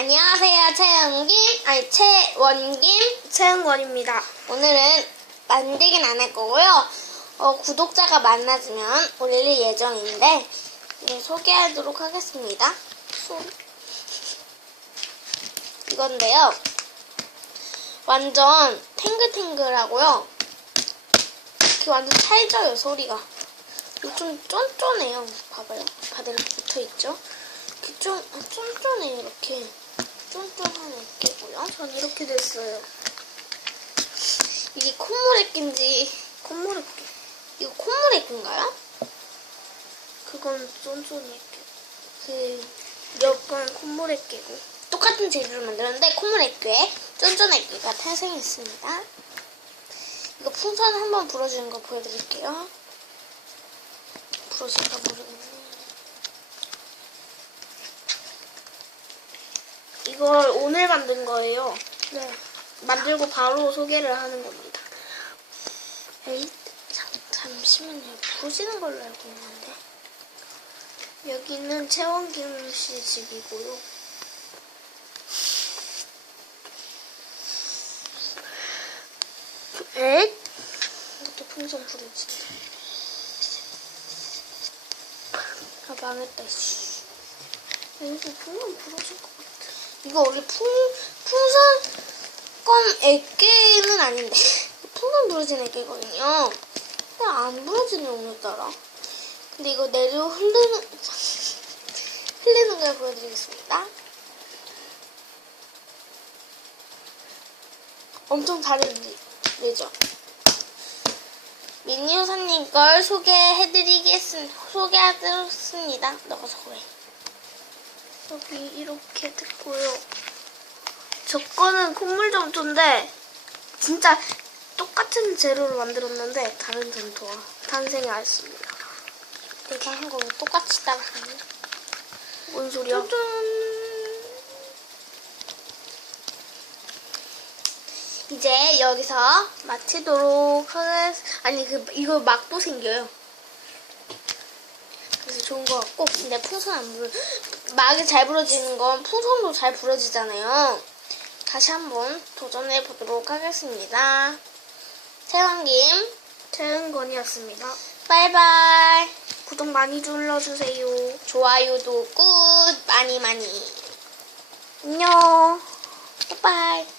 안녕하세요, 최영김, 아니, 최원김. 최은권입니다. 오늘은 만들긴 안 할 거고요. 어, 구독자가 많아지면 올릴 예정인데, 네, 소개하도록 하겠습니다. 소... 이건데요. 완전 탱글탱글하고요. 이렇게 완전 찰져요, 소리가. 좀 쫀쫀해요. 봐봐요. 바닥에 붙어있죠? 이렇게 좀, 아, 쫀쫀해요, 이렇게. 쫀쫀한 애기고요. 전 이렇게 됐어요. 이게 콧물의 낀지 콧물이 이거 콧물의 낀가요? 그건 쫀쫀이 그 몇번 콧물에 끼고 똑같은 재료를 만들었는데 쫀쫀의 꾀가 탄생했습니다. 이거 풍선 한번 불어주는 거 보여드릴게요. 불어질까 모르겠네. 이걸 오늘 만든 거예요. 네. 만들고 바로 소개를 하는 겁니다. 에이, 잠, 잠시만요. 부러지는 걸로 알고 있는데. 여기는 최원김 씨 집이고요. 에? 이것도 풍선 부러진다. 아, 망했다, 씨. 이거 분명 부러질 것. 이거 원래 풍, 풍선 껌 애깨는 아닌데 풍선 부러진 애깨거든요. 그냥 안 부러지네 오늘따라. 근데 이거 내려 흐르는 흘리는 걸 보여드리겠습니다. 엄청 잘 흘리죠. 민유사님 걸 소개해드리겠습니다. 소개하겠습니다. 너가 소개. 여기 이렇게 됐고요. 저 거는 콧물 점토인데 진짜 똑같은 재료로 만들었는데 다른 점토가 탄생했습니다. 내가 한거왜 똑같이 따라하니? 뭔 소리야? 이제 여기서 마치도록 하겠, 아니, 그, 이거 막도 생겨요. 그래서 좋은 것 같고, 근데 풍선 안 불어, 막이 잘 부러지는 건 풍선도 잘 부러지잖아요. 다시 한번 도전해 보도록 하겠습니다. 채원김, 최은건이었습니다. 바이바이. 구독 많이 눌러주세요. 좋아요도 꾹 많이 많이. 안녕. 바이바이.